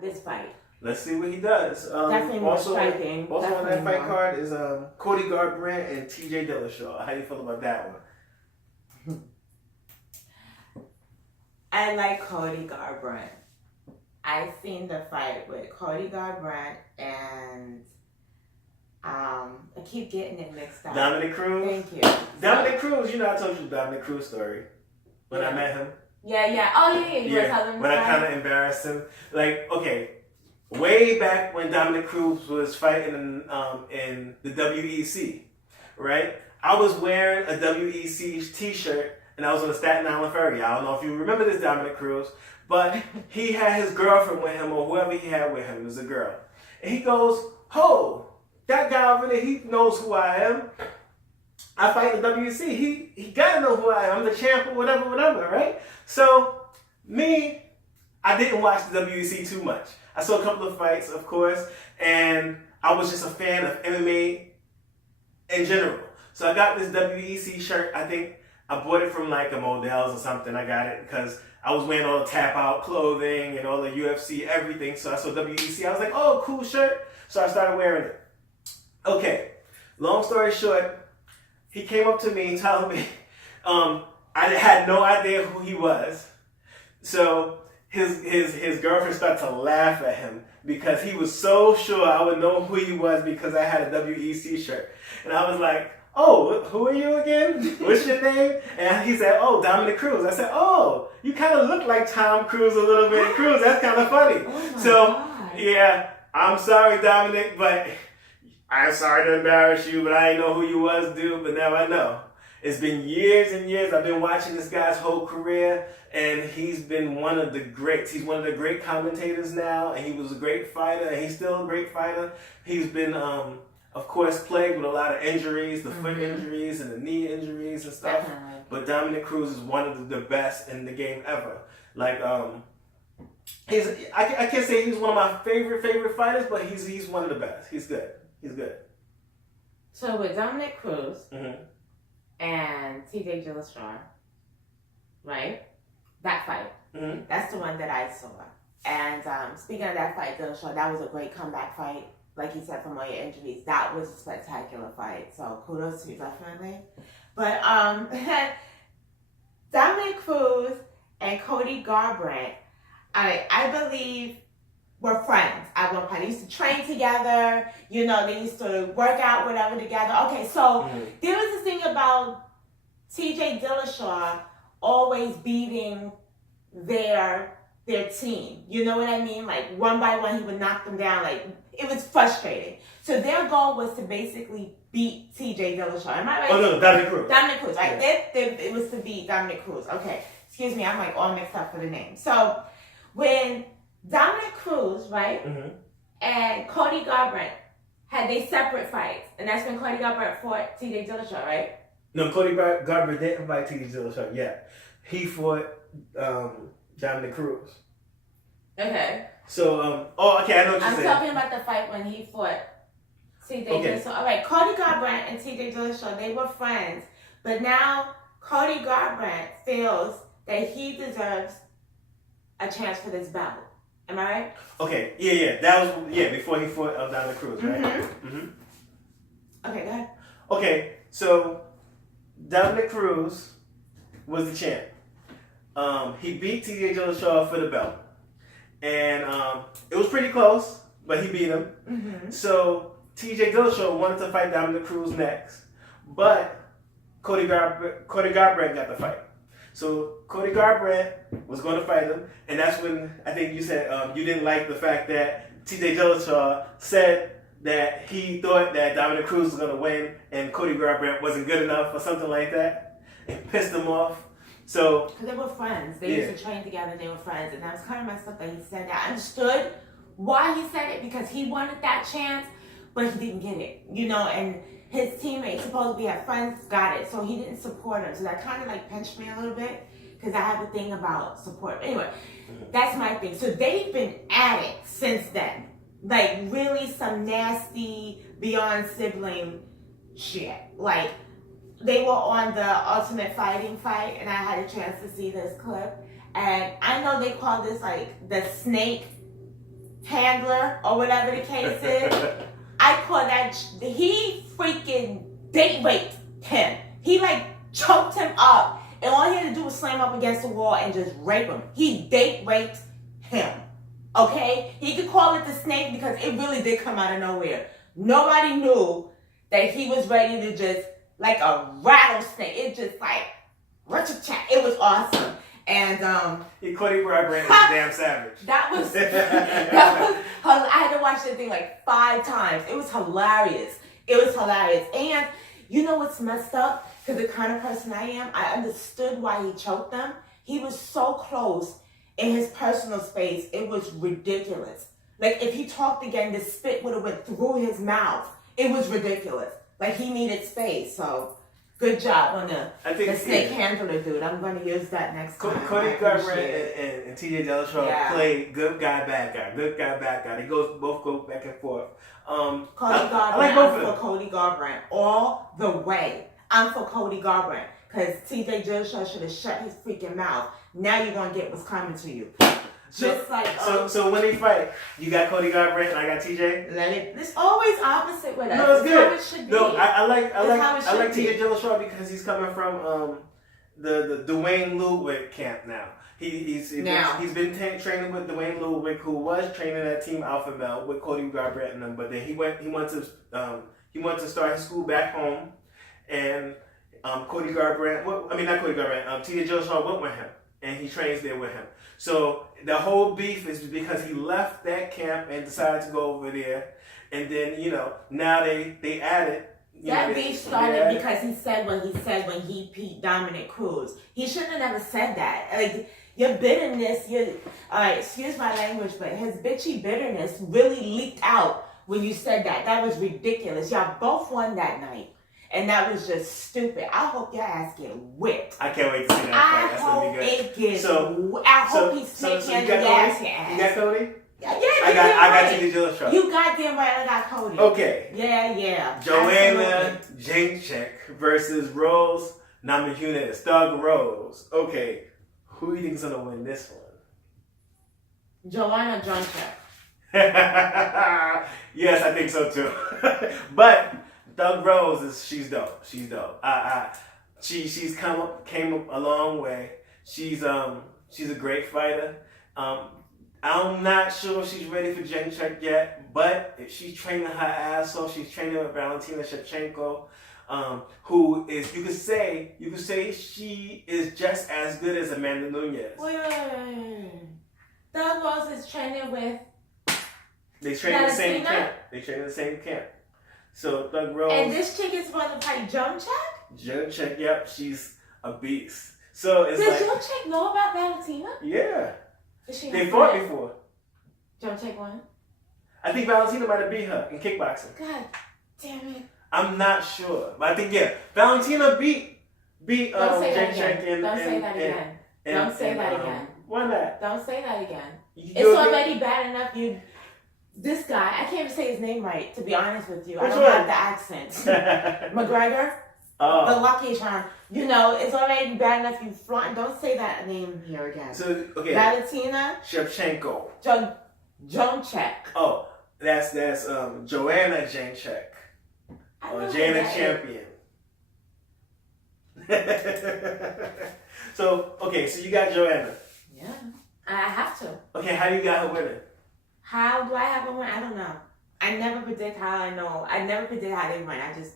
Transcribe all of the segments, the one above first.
this fight. Let's see what he does. Definitely more striking. Also Definitely on that fight more. card is Cody Garbrandt and TJ Dillashaw. How do you feel about that one? I like Cody Garbrandt. I've seen the fight with Cody Garbrandt and I keep getting it mixed up. Dominic Cruz? Thank you. Dominic Cruz, you know I told you the Dominic Cruz story when I met him. Yeah. Oh, yeah. You were telling me when I kind of embarrassed him. Like, okay, way back when Dominic Cruz was fighting in the WEC, right? I was wearing a WEC t-shirt and I was on the Staten Island Ferry. I don't know if you remember this Dominic Cruz, but he had his girlfriend with him or whoever he had with him. It was a girl. And he goes, "Ho, that guy over there, he knows who I am. I fight in the WC. He gotta know who I am. I'm the champ or whatever, right?" So, me, I didn't watch the WEC too much. I saw a couple of fights, of course, and I was just a fan of MMA in general. So I got this WEC shirt. I think I bought it from like a Modell's or something. I got it because I was wearing all the tap out clothing and all the UFC everything. So I saw WEC. I was like, "Oh, cool shirt." So I started wearing it. Okay, long story short, he came up to me telling me, I had no idea who he was. So his girlfriend started to laugh at him because he was so sure I would know who he was because I had a WEC shirt. And I was like, "Oh, who are you again? What's your name?" And he said, "Oh, Dominic Cruz." I said, "Oh, you kind of look like Tom Cruise a little bit. Cruz, that's kind of funny." Oh So, God. yeah, I'm sorry, Dominic, but I'm sorry to embarrass you, but I didn't know who you was, dude, but now I know. It's been years and years. I've been watching this guy's whole career, and he's been one of the greats. He's one of the great commentators now, and he was a great fighter, and he's still a great fighter. He's been, of course, plagued with a lot of injuries, the foot injuries and the knee injuries and stuff. Definitely. But Dominic Cruz is one of the best in the game ever. Like, I can't say he's one of my favorite fighters, but he's one of the best. He's good. He's good. So with Dominic Cruz Mm-hmm. and TJ Dillashaw, right? That fight. Mm-hmm. That's the one that I saw. And speaking of that fight, Dillashaw, that was a great comeback fight. Like you said, from all your injuries, that was a spectacular fight. So kudos to you, definitely. But Dominic Cruz and Cody Garbrandt, I believe, were friends at one point. They used to train together. You know, they used to work out, whatever, together. Okay, so there was this thing about TJ Dillashaw always beating their team. You know what I mean? Like, one by one, he would knock them down. Like, it was frustrating. So their goal was to basically beat TJ Dillashaw. Am I right? Oh, no, Dominic Cruz. Dominic Cruz, right? Yeah. It was to beat Dominic Cruz. Okay. Excuse me, I'm like all mixed up for the name. So when Dominic Cruz, right, and Cody Garbrandt had they separate fights, and that's when Cody Garbrandt fought TJ Dillashaw, right? No, Cody Garbrandt didn't fight TJ Dillashaw yet. He fought Dominic Cruz. Okay. So, okay, I know what you're I'm saying. talking about the fight when he fought TJ Dillashaw. All right, Cody Garbrandt and TJ Dillashaw, they were friends, but now Cody Garbrandt feels that he deserves a chance for this belt. Am I right? Okay, yeah. That was, before he fought Dominic Cruz, right? Mm-hmm. Okay, go ahead. Okay, so Dominic Cruz was the champ. He beat TJ Dillashaw for the belt. And it was pretty close, but he beat him. Mm-hmm. So TJ Dillashaw wanted to fight Dominic Cruz next, but Cody Garbrandt got the fight. So Cody Garbrandt was going to fight him, and that's when I think you said you didn't like the fact that TJ Dillashaw said that he thought that Dominic Cruz was going to win, and Cody Garbrandt wasn't good enough or something like that. It pissed him off. So because they were friends, they used to train together. They were friends, and that was kind of messed up that he said that. I understood why he said it because he wanted that chance, but he didn't get it. You know, and his teammates supposedly had friends got it, so he didn't support him. So that kind of like pinched me a little bit because I have a thing about support. Anyway, that's my thing. So they've been at it since then, like really some nasty beyond sibling shit. Like they were on the Ultimate Fighting fight, and I had a chance to see this clip. And I know they call this like the snake handler or whatever the case is. I call that, he freaking date raped him. He like choked him up, and all he had to do was slam up against the wall and just rape him. He date raped him. Okay? He could call it the snake because it really did come out of nowhere. Nobody knew that he was ready to just, like a rattlesnake. It just like, it was awesome. And Cody Garbrandt is a damn savage. that was I had to watch that thing like 5 times. It was hilarious. And you know what's messed up? Because the kind of person I am, I understood why he choked them. He was so close in his personal space. It was ridiculous. Like if he talked again, the spit would have went through his mouth. It was ridiculous. Like he needed space. So good job on the snake handler, dude. I'm going to use that next time. Cody Garbrandt and TJ Dillashaw play good guy, bad guy. Good guy, bad guy. They both go back and forth. I like both of them. I'm for Cody Garbrandt all the way. I'm for Cody Garbrandt because TJ Dillashaw should have shut his freaking mouth. Now you're going to get what's coming to you. So when they fight, you got Cody Garbrandt and I got TJ. It's always opposite with us. No, it's good. How it should be. No, I like TJ Dillashaw because he's coming from the Dwayne Ludwig camp now. He's been training with Dwayne Ludwig, who was training at Team Alpha Male with Cody Garbrandt and them. But then he went to start his school back home, and Cody Garbrandt. Not Cody Garbrandt. TJ Dillashaw went with him, and he trains there with him. So the whole beef is because he left that camp and decided to go over there, and then now they added. That beef started because he said what he said when he beat Dominic Cruz. He shouldn't have never said that. Like your bitterness, excuse my language, but his bitchy bitterness really leaked out when you said that. That was ridiculous. Y'all both won that night. And that was just stupid. I hope your ass get whipped. I can't wait to see that fight. That's going to be good. I hope he snake hands your ass. You got Cody? Yeah, I got TJ Dillashaw. You goddamn right, I got Cody. Okay. Yeah. Joanna Jędrzejczyk versus Rose Namajunas. Thug Rose. Okay. Who do you think is going to win this one? Joanna Jędrzejczyk. Yes, I think so too. But Thug Rose she's dope. She's dope. She's came a long way. She's a great fighter. I'm not sure if she's ready for Jędrzejczyk yet, but if she's training her ass off, she's training with Valentina Shevchenko, who is you could say she is just as good as Amanda Nunes. Wait. Thug Rose is training with. They train in the same camp. So Thug Rose. And this chick is going to fight Jędrzejczyk? Jędrzejczyk, yep, she's a beast. So it's Does Jędrzejczyk know about Valentina? Yeah. They fought before. Jędrzejczyk won? I think Valentina might have beat her in kickboxing. God damn it. I'm not sure. But I think, Valentina beat Jędrzejczyk in. Don't say that again. Don't say that again. Why not? Don't say that again. It's already bad enough this guy, I can't even say his name right, to be honest with you. I don't have the accent. McGregor? Oh. The Lucky Charm. It's already bad enough you flaunt. Don't say that name here again. So, okay. Valentina Shevchenko. Jędrzejczyk. Oh, that's Joanna Jędrzejczyk. Jana Champion. So you got Joanna. Yeah. I have to. Okay, how you got her winning? How do I have a win? I don't know. I never predict how I know. I never predict how they win. I just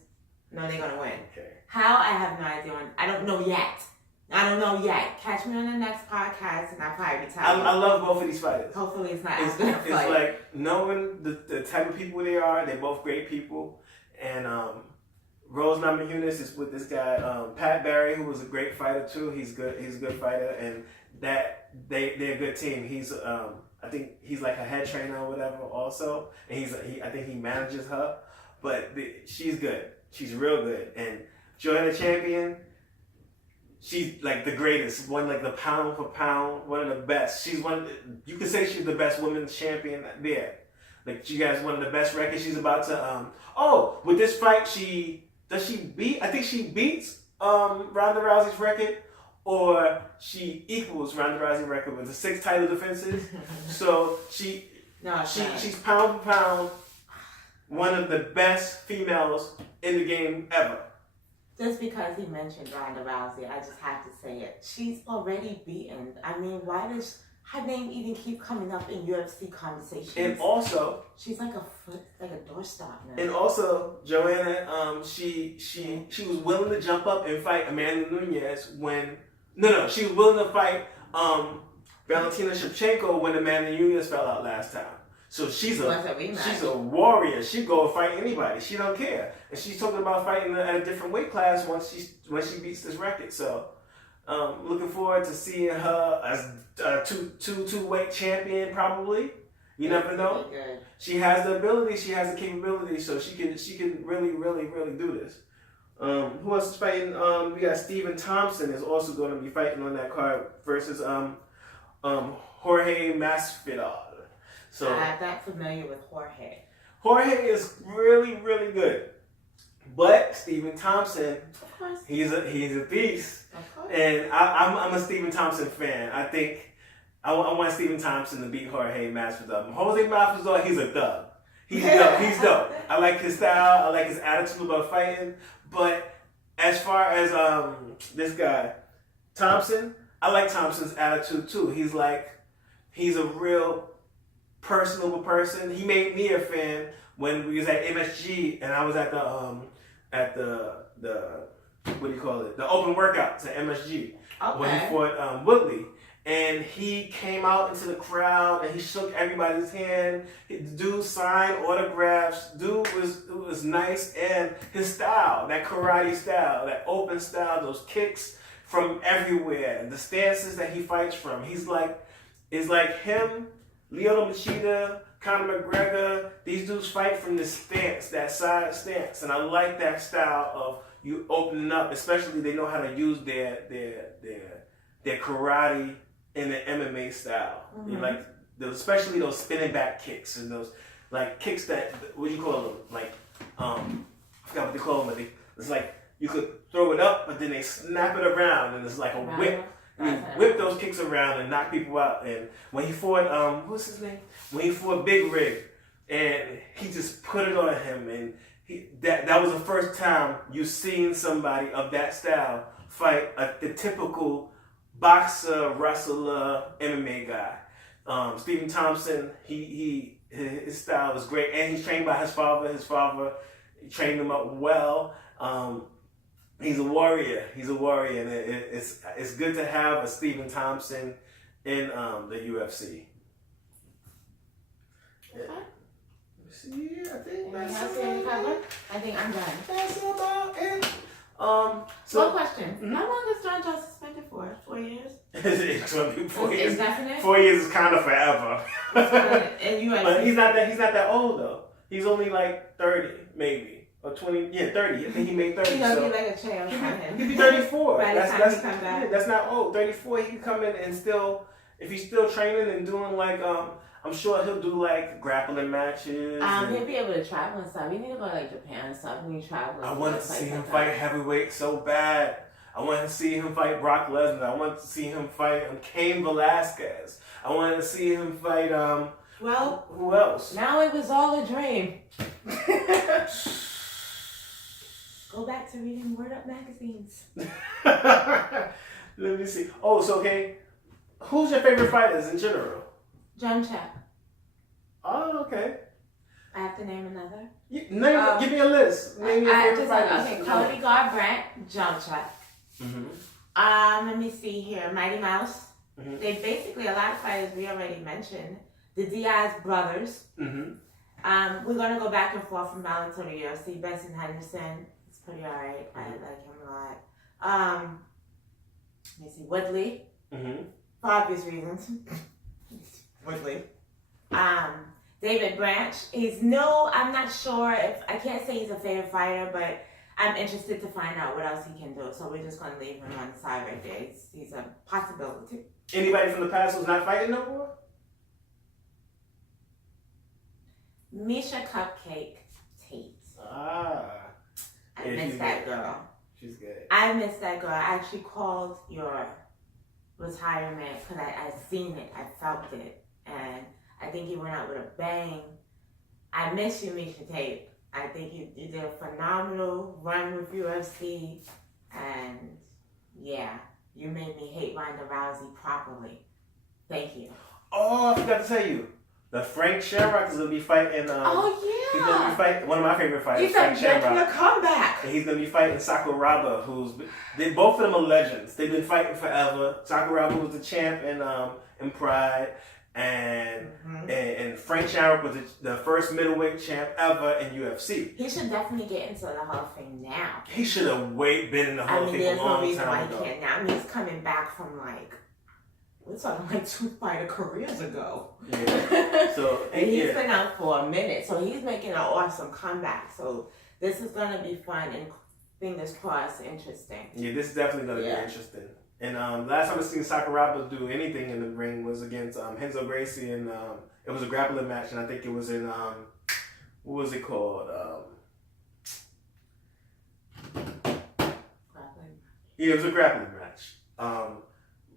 know they're going to win. Okay. How? I have no idea. I don't know yet. Catch me on the next podcast and I'll probably tell you. I love both of these fighters. Hopefully it's not. It's like knowing the type of people they are. They're both great people. And Rose Namajunas is with this guy, Pat Barry, who was a great fighter too. He's good. He's a good fighter. And they're a good team. He's I think he's like a head trainer or whatever also, and I think he manages her, but she's good. She's real good. And Joanna Champion, she's like the greatest, like the pound for pound, one of the best. You could say she's the best women's champion there. Like she has one of the best records. She's about to with this fight I think she beats Ronda Rousey's record. Or she equals Ronda Rousey's record with the 6 title defenses. So No, she's pound for pound one of the best females in the game ever. Just because he mentioned Ronda Rousey, I just have to say it. She's already beaten. I mean, why does her name even keep coming up in UFC conversations? And also, she's like a doorstop now. And also, Joanna, she was willing to jump up and fight Amanda Nunes when she was willing to fight Valentina Shevchenko when Amanda Nunes fell out last time. So she's a warrior. She go fight anybody. She don't care. And she's talking about fighting at a different weight class once she beats this record. So looking forward to seeing her as a two weight champion probably. You never know. She has the ability. She has the capability. So she can really do this. Who else is fighting? We got Stephen Thompson is also going to be fighting on that card versus Jorge Masvidal. So I'm not familiar with Jorge. Jorge is really good, but Stephen Thompson, of course, he's a beast. Of course. And I'm a Stephen Thompson fan. I think I want Stephen Thompson to beat Jorge Masvidal. Jorge Masvidal, he's a thug. He's dope. I like his style. I like his attitude about fighting. But as far as this guy Thompson, I like Thompson's attitude too. He's a real personable person. He made me a fan when we was at MSG and I was at the what do you call it? The open workouts at MSG. Okay. When he fought Woodley. And he came out into the crowd and he shook everybody's hand. Dude signed autographs. Dude was nice, and his style, that karate style, that open style, those kicks from everywhere, the stances that he fights from. It's like him, Lyoto Machida, Conor McGregor. These dudes fight from this stance, that side stance, and I like that style of you opening up. Especially they know how to use their karate in the MMA style. Mm-hmm. You like especially those spinning back kicks and those like kicks that what do you call them? Like I forgot what they call them, but it's like you could throw it up, but then they snap it around, and it's like a whip. You whip those kicks around and knock people out. And when he fought, what's his name? When he fought Big Rig, and he just put it on him, and that was the first time you seen somebody of that style fight the typical boxer, wrestler, MMA guy. Stephen Thompson, his style is great, and he's trained by his father. His father trained him up well. He's a warrior, and it's good to have a Stephen Thompson in the UFC. Yeah. See, I think that's about it. I think I'm done. That's about it. So one question. Mm-hmm. How long is John Jones suspended for? 4 years? It's going to be 4 years. Indefinite? 4 years is kind of forever. And but he's not that old though. He's only like 30, maybe. Or 20, 30. I think he made 30. He's going to be like a champ. He'd be 34. By the time he comes back. Yeah, that's not old. 34, he can come in and still, if he's still training and doing like, I'm sure he'll do like grappling matches. He'll be able to travel and stuff. We need to go to like Japan and stuff. We need to travel. I wanted to see him fight heavyweight so bad. I wanted to see him fight Brock Lesnar. I wanted to see him fight Cain Velasquez. I wanted to see him fight, well, who else? Now it was all a dream. Go back to reading Word Up magazines. Let me see. Oh, so okay. Who's your favorite fighters in general? John Chuck. Oh, okay. I have to name another. Give me a list. Name your favorite fighters. Okay, Cody Garbrandt, John Chuck. Mm-hmm. Let me see here. Mighty Mouse. Mm-hmm. They basically, a lot of fighters we already mentioned. The Diaz brothers. Mm-hmm. We're going to go back and forth from Bellator to UFC. Benson Henderson. It's pretty alright. I like him a lot. Let me see. Woodley. Mm-hmm. For obvious reasons. Woodley. David Branch. He's new. I'm not sure if I can't say he's a favorite fighter, but I'm interested to find out what else he can do. So we're just going to leave him on the side right there. He's a possibility. Anybody from the past who's not fighting no more? Misha Cupcake Tate. I miss that girl. She's good. I miss that girl. I actually called your retirement because I seen it. I felt it. And I think you went out with a bang. I miss you, Misha Tate. I think you did a phenomenal run with UFC, and yeah, you made me hate Ronda Rousey properly. Thank you. Oh, I forgot to tell you. The Frank Shamrock is going to be fighting. Oh, He's going to be fighting one of my favorite fighters, he's Frank Shamrock. a comeback. And he's going to be fighting Sakuraba, both of them are legends. They've been fighting forever. Sakuraba was the champ in Pride. And Frank Shamrock was the first middleweight champ ever in UFC. He should definitely get into the Hall of Fame now. He should have been in the Hall of Fame a long time ago. There's no reason why he can't now. I mean, he's coming back from we're talking 2 fighter careers ago. Yeah. So and he's been out for a minute, so he's making an awesome comeback. So this is gonna be fun and fingers crossed, interesting. Yeah, this is definitely gonna be interesting. And last time I seen Sakuraba do anything in the ring was against Renzo Gracie, and it was a grappling match, and I think it was in what was it called? Grappling. Yeah, it was a grappling match.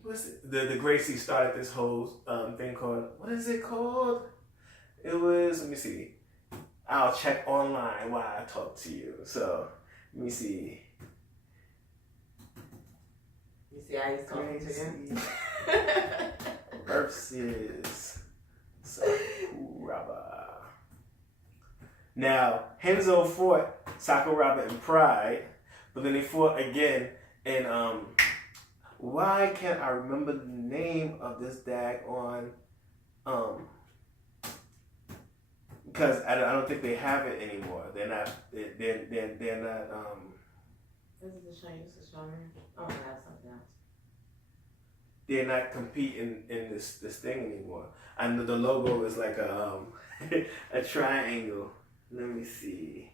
What's it? The Gracie started this whole thing called, what is it called? It was, let me see. I'll check online while I talk to you. So let me see. You see how he's talking to you? Versus Sakuraba. Now, Renzo fought Sakuraba in Pride, but then they fought again in why can't I remember the name of this daggone because I don't think they have it anymore. They're not This is the show you used to show me. Oh, that's something else. They're not competing in this thing anymore. And the logo is like a a triangle. Let me see.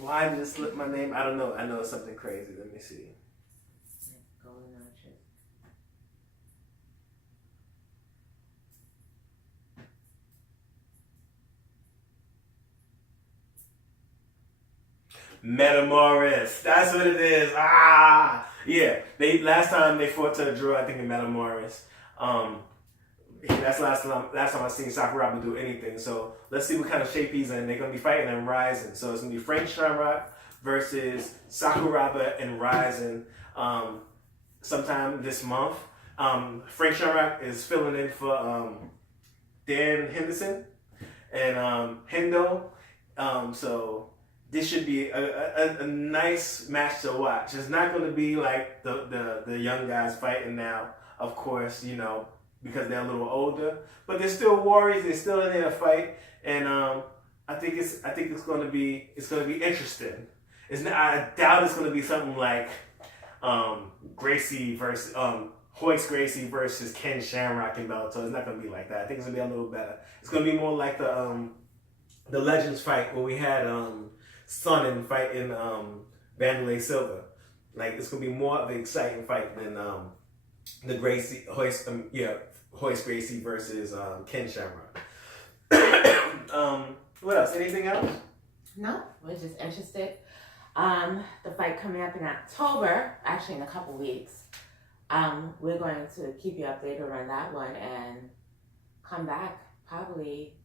Why did it slip my name? I don't know. I know it's something crazy. Let me see. Golden Arches. Metamoris. That's what it is. Ah, yeah. Last time they fought to a draw, I think in Metamoris. That's last time I seen Sakuraba do anything. So let's see what kind of shape he's in. They're gonna be fighting in Rising. So it's gonna be Frank Shamrock versus Sakuraba in Rising sometime this month. Frank Shamrock is filling in for Dan Henderson and Hendo. So this should be a nice match to watch. It's not going to be like the young guys fighting now, of course, because they're a little older. But they're still warriors. They're still in there to fight, and I think it's going to be interesting. I doubt it's going to be something like Gracie versus Royce Gracie versus Ken Shamrock in Bellator. It's not going to be like that. I think it's going to be a little better. It's going to be more like the Legends fight where we had Sonnen fighting Vanderlei Silva. Like, it's going to be more of an exciting fight than the Royce Gracie versus Ken Shamrock. What else? Anything else? No, we're just interested. The fight coming up in October, actually in a couple weeks. We're going to keep you updated on that one and come back probably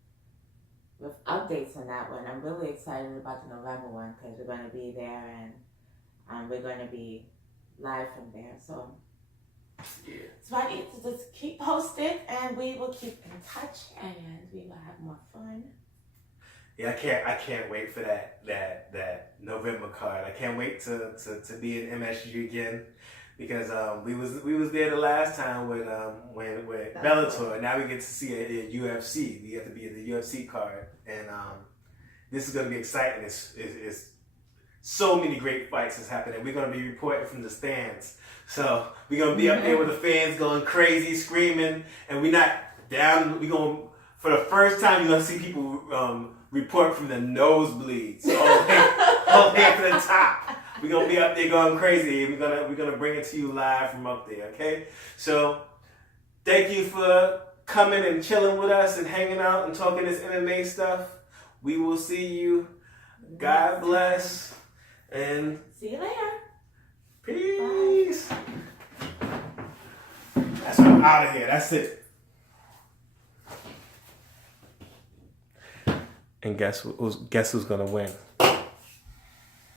with updates on that one. I'm really excited about the November one because we're going to be there and we're going to be live from there. So I need to just keep posted and we will keep in touch and we will have more fun. Yeah, I can't wait for that November card. I can't wait to be in MSG again. Because we was there the last time with Bellator. Now we get to see it at UFC. We get to be at the UFC card, and this is going to be exciting. It's so many great fights is happening. We're going to be reporting from the stands, so we're going to be up there with the fans going crazy, screaming, and we're not down. We're going for the first time. You're going to see people report from the nosebleeds all the way up to the top. We're gonna be up there going crazy. We're gonna bring it to you live from up there, okay? So thank you for coming and chilling with us and hanging out and talking this MMA stuff. We will see you. God bless. And see you later. Peace. That's why I'm out of here. That's it. And guess who's gonna win?